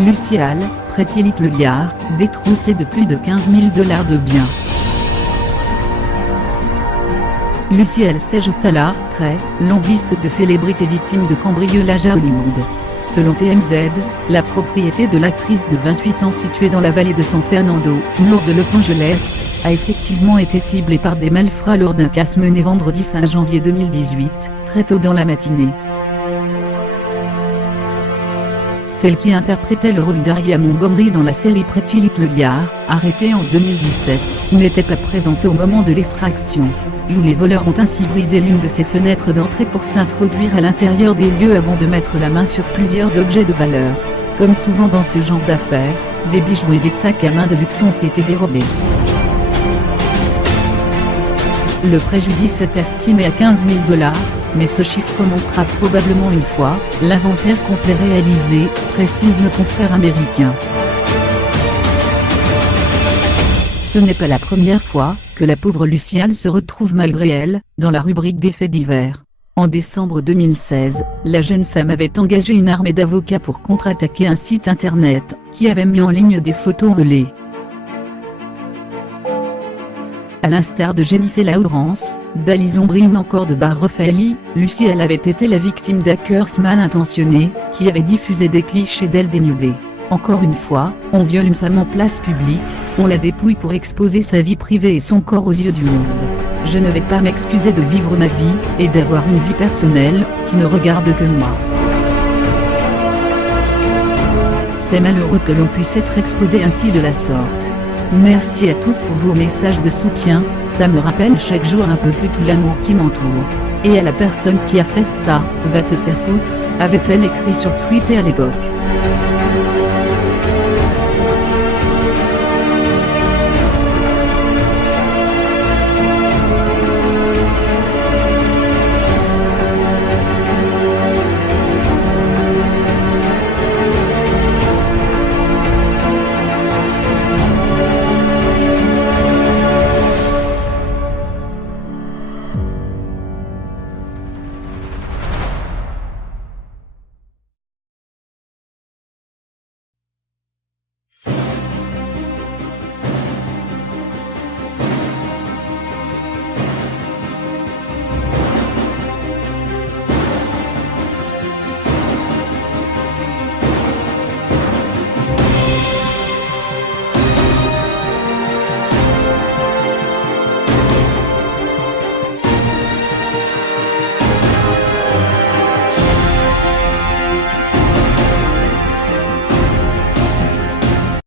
Luciale, Pretty Little Liar, détroussé de plus de 15 000 $ de biens. Luciale s'ajoute à la très longue liste de célébrités victimes de cambriolage à Hollywood. Selon TMZ, la propriété de l'actrice de 28 ans située dans la vallée de San Fernando, nord de Los Angeles, a effectivement été ciblée par des malfrats lors d'un casse mené vendredi 5 janvier 2018, très tôt dans la matinée. Celle qui interprétait le rôle d'Aria Montgomery dans la série Pretty Little Liars, arrêtée en 2017, n'était pas présente au moment de l'effraction. Les voleurs ont ainsi brisé l'une de ses fenêtres d'entrée pour s'introduire à l'intérieur des lieux avant de mettre la main sur plusieurs objets de valeur. Comme souvent dans ce genre d'affaires, des bijoux et des sacs à main de luxe ont été dérobés. Le préjudice est estimé à 15 000 $, mais ce chiffre montera probablement une fois l'inventaire complet réalisé, précise le confrère américain. Ce n'est pas la première fois que la pauvre Luciale se retrouve malgré elle, dans la rubrique des faits divers. En décembre 2016, la jeune femme avait engagé une armée d'avocats pour contre-attaquer un site internet, qui avait mis en ligne des photos volées. À l'instar de Jennifer Lawrence, d'Alison Brie ou encore de Bar Refaeli, Luciale avait été la victime d'hackers mal intentionnés, qui avaient diffusé des clichés d'elle dénudée. Encore une fois, on viole une femme en place publique, on la dépouille pour exposer sa vie privée et son corps aux yeux du monde. Je ne vais pas m'excuser de vivre ma vie, et d'avoir une vie personnelle, qui ne regarde que moi. C'est malheureux que l'on puisse être exposé ainsi de la sorte. Merci à tous pour vos messages de soutien, ça me rappelle chaque jour un peu plus tout l'amour qui m'entoure. Et à la personne qui a fait ça, va te faire foutre, avait-elle écrit sur Twitter à l'époque.